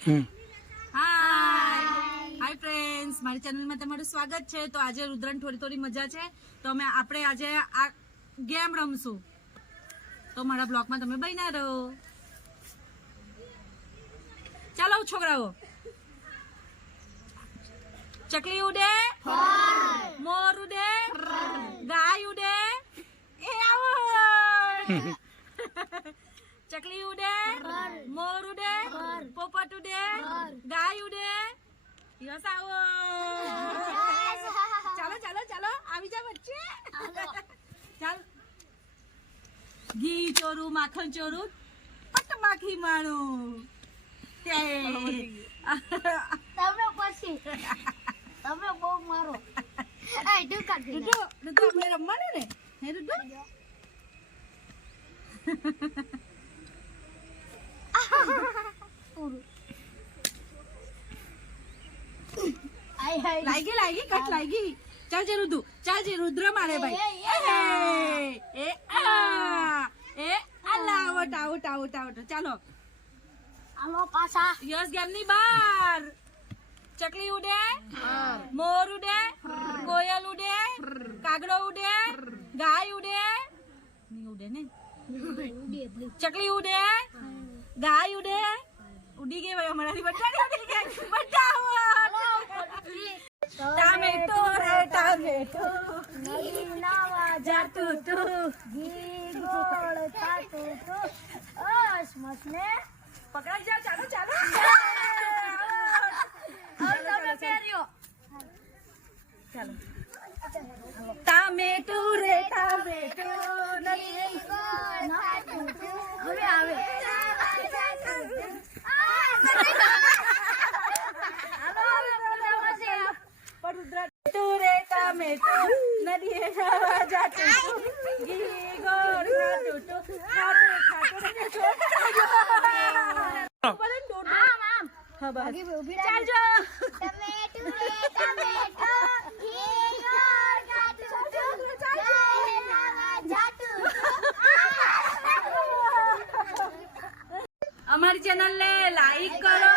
Hi friends, મારી ચેનલમાં તમારું સ્વાગત છે। તો આજે રુદ્રન થોડી મજા છે, તો આપણે આજે આ ગેમ રમશું, તો મારા બ્લોગમાં તમે બન્યા રહો। ચાલો છોકરાઓ, ચકલી ઉડે, મોર ઉડે, ગાય ઉડે, એ આવો। ચકલી ઉડે, મોર ઉડે, પોપટ ઉડે, ગાય ઉડે, યસ આવો। ચાલો ચાલો ચાલો, આવી જા બચ્ચે। ચાલ, ઘી ચોરું, માખણ ચોરું, પટ માખી મારું। તમે પછી તમે બહુ મારો રુદ્ર આપણે રમવાનું ને, હે રુદ્ર? લાગી કટ લાગી। ચાલજે રુદ્ર, ચાલજે રુદ્ર મારે ભાઈ। એ આલા આવટ આવટ આવટ આવટ। ચાલો આલો પાછા યસ ગેમ ની બાર। ચકલી ઉડે, મોર ઉડે, કોયલ ઉડે, કાગડો ઉડે, ગાય ઉડે, ની ઉડે ને, ચકલી ઉડે, ગાય ઉડે, ઉડી ગઈ ભાઈ અમારી બધાની ઉડી ગઈ બધા। ટામેટો રે ટામેટો, નદી નાવા જાતું તું, ઘી ગોળ ખાતું તો અસમસ ને પકડાઈ જા। ચાલો ચાલો તમે પહેર્યો ચાલો। ટામેટો રે ટામેટો, નદી ખાતું તો હવે આવે ટામેટો રે ટામેટો, નદી નાવા જાતું તું, ઘી ગોળ ખાતું તું, ખાતું ખાતું હા બસ ચાલજો। ટમેટો રે ટમેટો ઘી ગોળ ખાતું તો ગાય નાવા જાતું અમારી ચેનલ ને લાઈક કરો,